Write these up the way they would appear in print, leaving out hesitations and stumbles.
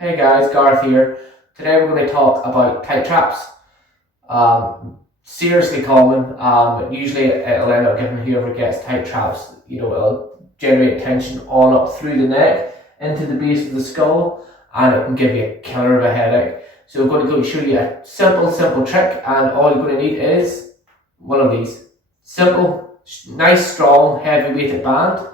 Hey guys, Gareth here. Today we're going to talk about tight traps. Seriously common. Usually it'll end up giving whoever gets tight traps, it'll generate tension all up through the neck into the base of the skull, and it can give you a killer of a headache. So we're going to go show you a simple trick, and all you're going to need is one of these. Simple, nice, strong, heavy weighted band.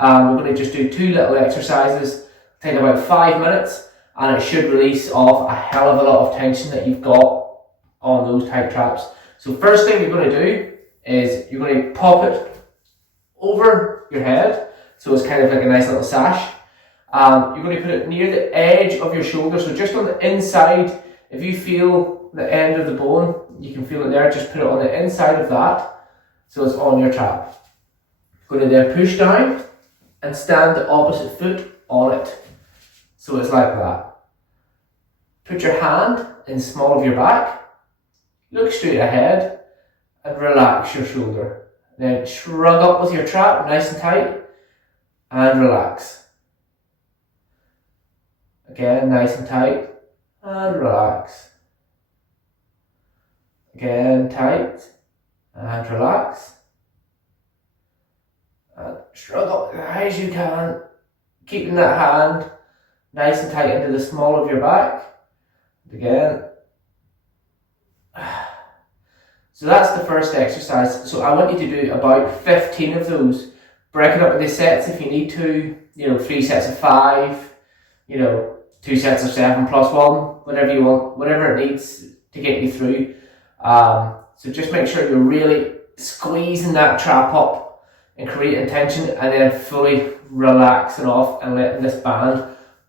We're going to just do two little exercises, take about 5 minutes, and it should release off a hell of a lot of tension that you've got on those tight traps. So first thing you're going to do is you're going to pop it over your head, so it's kind of like a nice little sash. You're going to put it near the edge of your shoulder, so just on the inside. If you feel the end of the bone, you can feel it there, just put it on the inside of that, so it's on your trap. You're going to then push down and stand the opposite foot on it, so it's like that. Put your hand in the small of your back, look straight ahead, and relax your shoulder. Then shrug up with your trap, nice and tight, and relax. Again, nice and tight, and relax. Again, tight, and relax. And shrug up as high as you can, keeping that hand nice and tight into the small of your back. Again. So that's the first exercise. So I want you to do about 15 of those. Break it up into sets if you need to. 3 sets of 5. 2 sets of 7 plus 1. Whatever you want. Whatever it needs to get you through. So just make sure you're really squeezing that trap up and creating tension, and then fully relaxing off and letting this band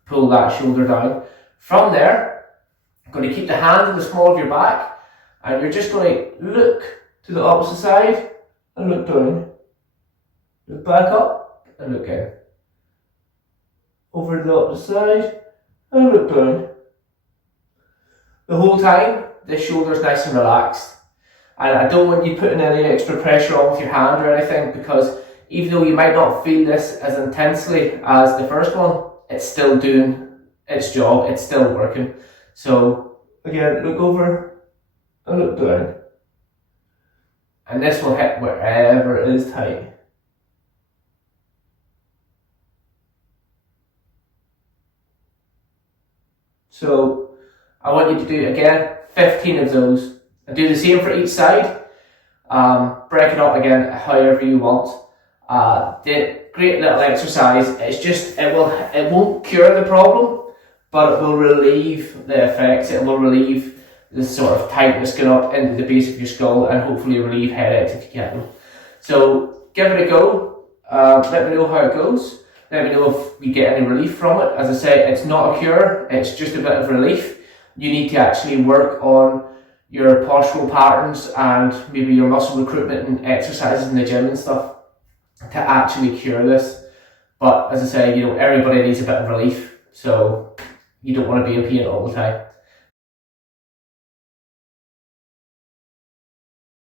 pull that shoulder down. From there, you're going to keep the hand in the small of your back, and you're just going to look to the opposite side and look down. Look back up and look in. Over to the opposite side and look down. The whole time, this shoulder's nice and relaxed. And I don't want you putting any extra pressure on with your hand or anything, because even though you might not feel this as intensely as the first one, it's still doing its job, it's still working. So again, look over and look down. And this will hit wherever it is tight. So I want you to do, again, 15 of those. And do the same for each side. Break it up again however you want. Great little exercise. It's just, it won't cure the problem, but it will relieve the effects. It will relieve the sort of tightness going up into the base of your skull, and hopefully relieve headaches if you get them. So give it a go. Let me know how it goes. Let me know if you get any relief from it. As I say, it's not a cure, it's just a bit of relief. You need to actually work on your postural patterns and maybe your muscle recruitment and exercises in the gym and stuff to actually cure this. But as I say, everybody needs a bit of relief, so you don't want to be in pain all the time.